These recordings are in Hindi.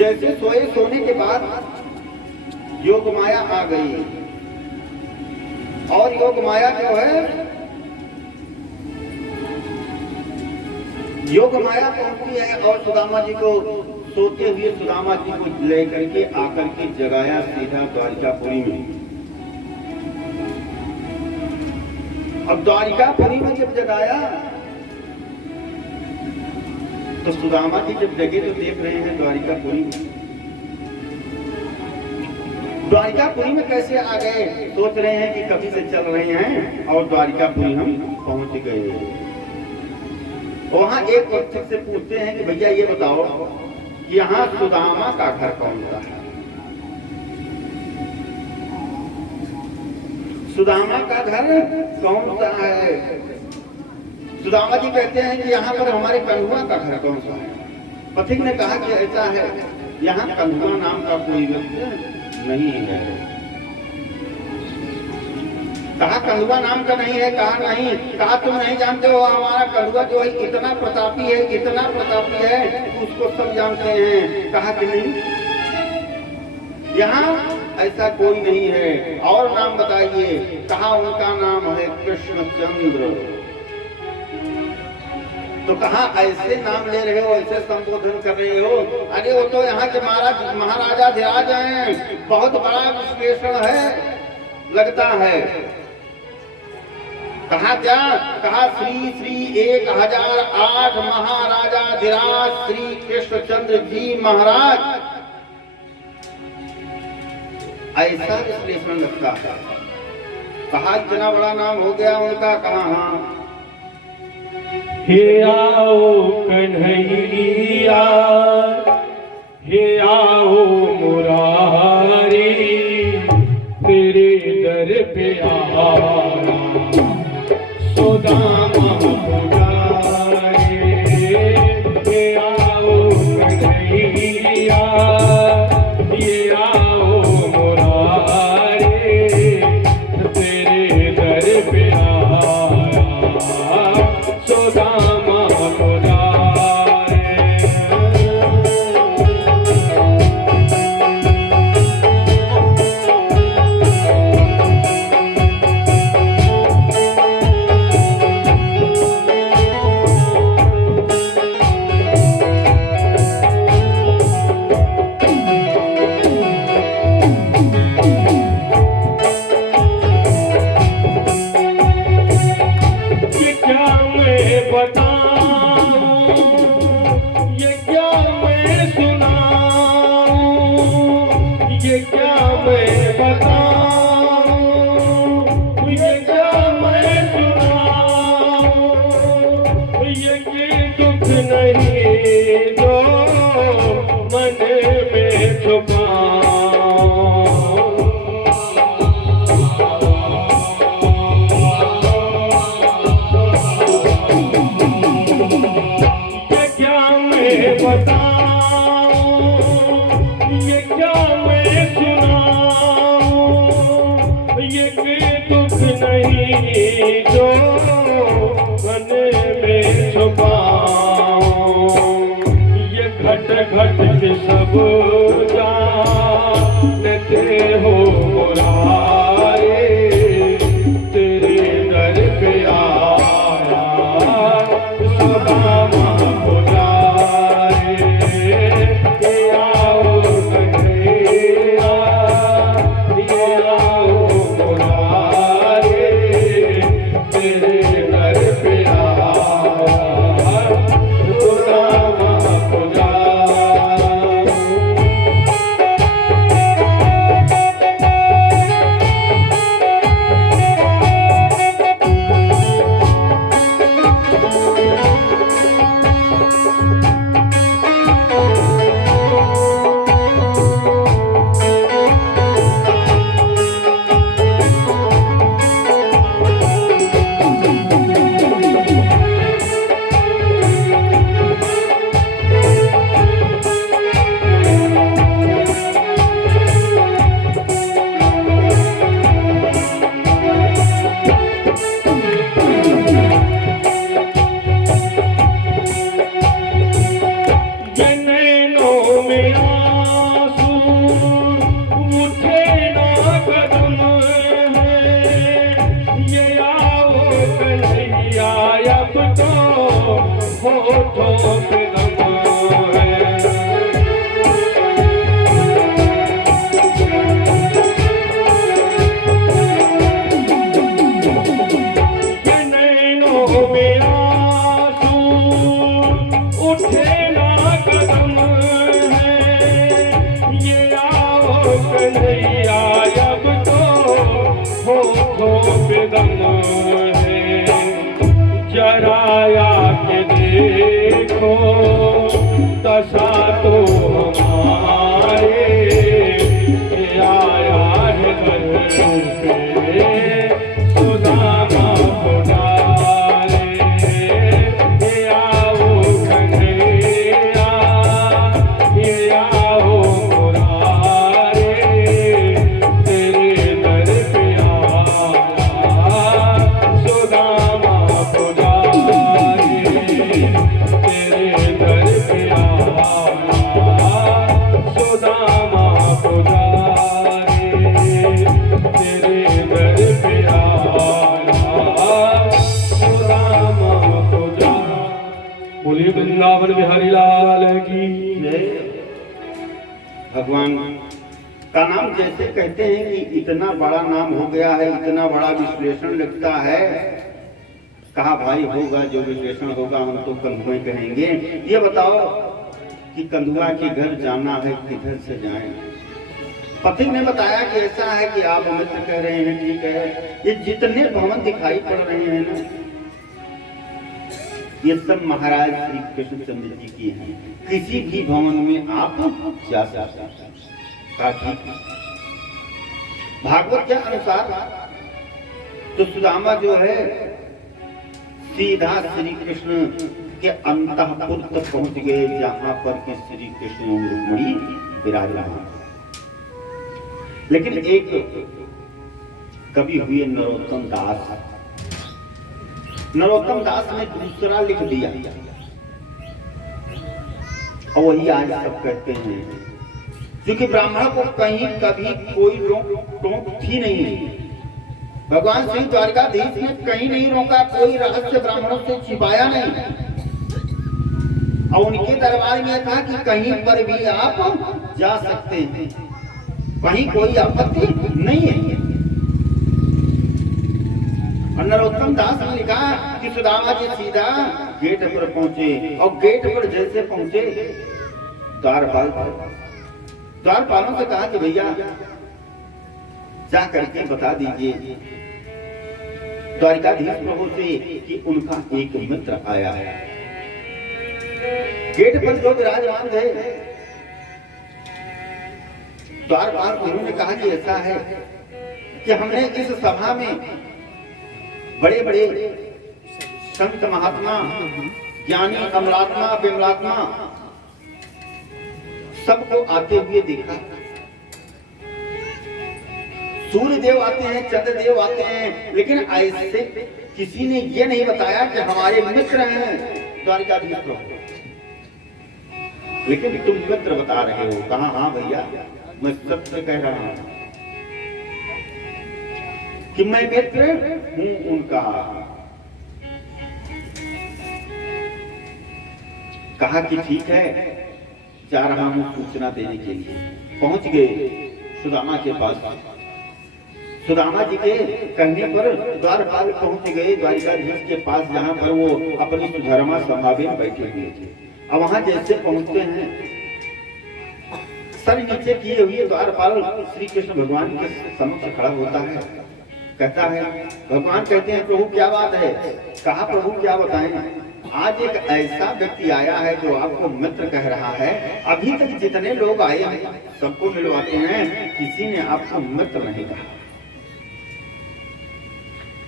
जैसे सोए सोने के बाद योग माया आ गई और योग माया जो है योग माया पहुंचती है और सुदामा जी को सोते हुए सुदामा जी को लेकर के आकर के जगाया सीधा द्वारिकापुरी में। अब द्वारिकापुरी में जब जगाया तो सुदामा जी जब जगे तो देख रहे हैं द्वारिकापुरी में। द्वारिकापुरी में कैसे आ गए? सोच रहे हैं कि कभी से चल रहे हैं और द्वारिकापुरी हम पहुंच गए। वहां एक व्यक्ति से पूछते हैं कि भैया ये बताओ कि यहाँ सुदामा का घर कौन सा है? सुदामा का घर कौन सा है? सुदामा जी कहते हैं कि यहाँ पर हमारे कंधुआ का घर कौन सा है? पथिक ने कहा कि ऐसा है, यहाँ कंधुआ नाम का कोई व्यक्ति नहीं है। कहा कंधुआ नाम का नहीं है? कहा नहीं। कहा तुम नहीं जानते हो, हमारा कंधुआ जो है इतना प्रतापी है, इतना प्रतापी है, उसको सब जानते हैं। कहा कि नहीं, यहाँ ऐसा कोई नहीं है। और नाम बताइए। कहा उनका नाम है कृष्णचंद्र। तो कहा ऐसे नाम ले रहे हो, ऐसे संबोधन कर रहे हो? अरे वो तो यहाँ के महाराजा धिराज हैं, बहुत बड़ा विश्लेषण है लगता है। कहा क्या? कहा श्री श्री 1008 महाराजा धिराज श्री कृष्णचंद्र जी महाराज, ऐसा विश्लेषण लगता है। कहा इतना बड़ा नाम हो गया उनका? कहा हाँ। हे आओ कन्हैया, हे आओ मुरारी, तेरे दर पे आया सुदामा पुजारी। हे आओ कन्हैया, ये आओ मुरारी, तेरे दर पे आया सुदामा पुजारी। जो मन में छुपाऊं, ये घट घट के सब जानते हो मुरारे, तेरे दर पे आया सुदामा पुजारी। ये आओ कन्हैया, ये आओ मुरारे, तेरे दर पे आया सुदामा पुजारी। में हमारे आया है दर पे सुदामा पुजारे आओ कन्हैया आओ मुरारे तेरे दर पे आया सुदामा पुजारे तेरे दर पे आया सुदामा पुजारे तेरे दर पे आया सुदामा पुजारे। बोलिए वृंदावन बिहारी लाल की भगवान का नाम जैसे कहते हैं कि इतना बड़ा नाम हो गया है, इतना बड़ा विश्लेषण लगता है। कहा भाई होगा जो विश्लेषण होगा हम तो कंधुए कहेंगे। ये बताओ कि कंधुआ के घर जाना है, किधर से जाएं? पथिक ने बताया कि ऐसा है कि आप मित्र कह रहे हैं, ठीक है, ये जितने भवन दिखाई पड़ रहे हैं ना, ये सब महाराज श्री कृष्णचंद्र जी की हैं। किसी भी भवन में आप जा सकते हैं। भागवत के अनुसार तो सुदामा जो है सीधा श्री कृष्ण के अंतःपुर तक पहुंच गए, जहां पर कि श्री कृष्ण और रुक्मिणी विराजमान। लेकिन एक कवि हुए नरोत्तम दास, नरोत्तम दास ने दूसरा लिख दिया और वही आज सब कहते हैं, क्योंकि ब्राह्मण को कहीं कभी कोई रोक टोक थी नहीं। भगवान श्री द्वारकाधीश ने कहीं नहीं रोका, कोई रहस्य ब्राह्मणों से छिपाया नहीं। और उनके दरबार में था कि कहीं पर भी आप जा सकते हैं, कहीं कोई आपत्ति नहीं है। नरोत्तम दास ने लिखा कि सुदामा जी सीधा गेट पर पहुंचे और गेट पर जैसे पहुंचे द्वारपालों से कहा कि भैया जा करके बता दीजिए द्वारकाधीश प्रभु से कि उनका एक मित्र आया है। गेट पर जो विराजमान थे द्वारपाल प्रभु ने कहा कि ऐसा है कि हमने इस सभा में बड़े बड़े संत महात्मा, ज्ञानी, अमलात्मा, विमलात्मा सबको आते हुए देखा। सूर्य देव आते हैं, चंद्र देव आते हैं, लेकिन ऐसे किसी ने ये नहीं बताया कि हमारे मित्र हैं द्वारकाधीश प्रभु। लेकिन तुम मित्र बता रहे हो। कहा हाँ भैया, मैं सत्य कह रहा हूं कि मैं मित्र हूं उनका। कहा कि ठीक है, जा रहा हूं सूचना देने के लिए। पहुंच गए सुदामा के पास। सुदामा जी के कहने पर द्वारपाल पहुंच गए द्वारकाधीश के पास, जहां पर वो अपनी सुधर्मा संभावे बैठे हुए थे। अब वहां जैसे पहुंचते हैं, सर नीचे किए हुए द्वारपाल श्री कृष्ण भगवान के समक्ष खड़ा होता है, कहता है, भगवान कहते हैं प्रभु क्या बात है? कहा प्रभु क्या बताएं? आज एक ऐसा व्यक्ति आया है जो आपको मित्र कह रहा है। अभी तक जितने लोग आए हैं सबको मिलवाते हैं, किसी ने आपको मित्र नहीं कहा।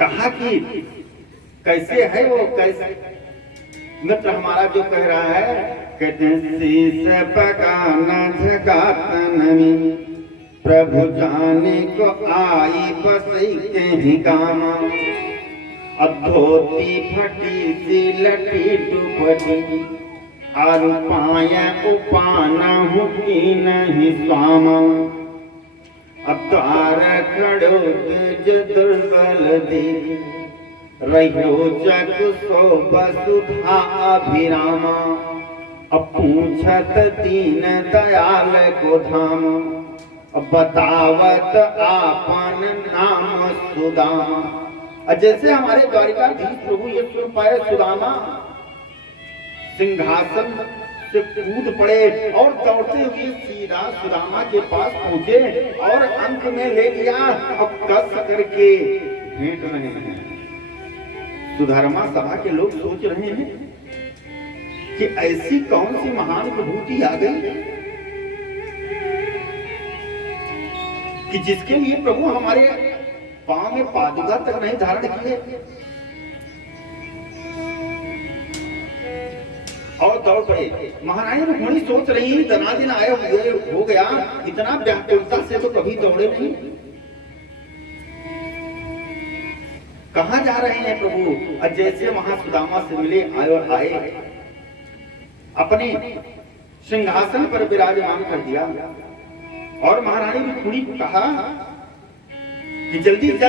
कहा कि कैसे है वो, कैसे मित्र हमारा जो कह रहा है? कहते हैं शीश पकाना झगातनमी प्रभु जाने को आई बसई के ही गामा। अधोती फटी सी लटी टुपटी आरु पाया उपाना हूँ की नहीं स्वामा। अद्वार खड़ो तेज दुर्बल देख रहो जग सो वसुधा अभिरामा। अपूछत दीन दयाल को धाम बतावत आपन नाम सुदामा। जैसे हमारे द्वारिकाधीश प्रभु ये सुन पाए सुदामा सिंहासन से कूद पड़े और दौड़ते हुए सीधा सुदामा के पास पहुंचे और अंक में ले लिया और कस करके भेंट रहे हैं। सुधर्मा सभा के लोग सोच रहे हैं कि ऐसी कौन सी महान विभूति आ गई कि जिसके लिए प्रभु हमारे पांव में पादुका तक नहीं धारण किए और दौड़ पड़े। महारानी रुक्मिणी सोच रही दनादिन आए हुए हो गया, इतना व्याकुलता से तो कभी दौड़े नहीं। कहां जा रहे हैं प्रभु? और जैसे वहां सुदामा से मिले आए अपने सिंहासन पर विराजमान कर दिया और महारानी रुक्मिणी को कहा कि जल्दी चल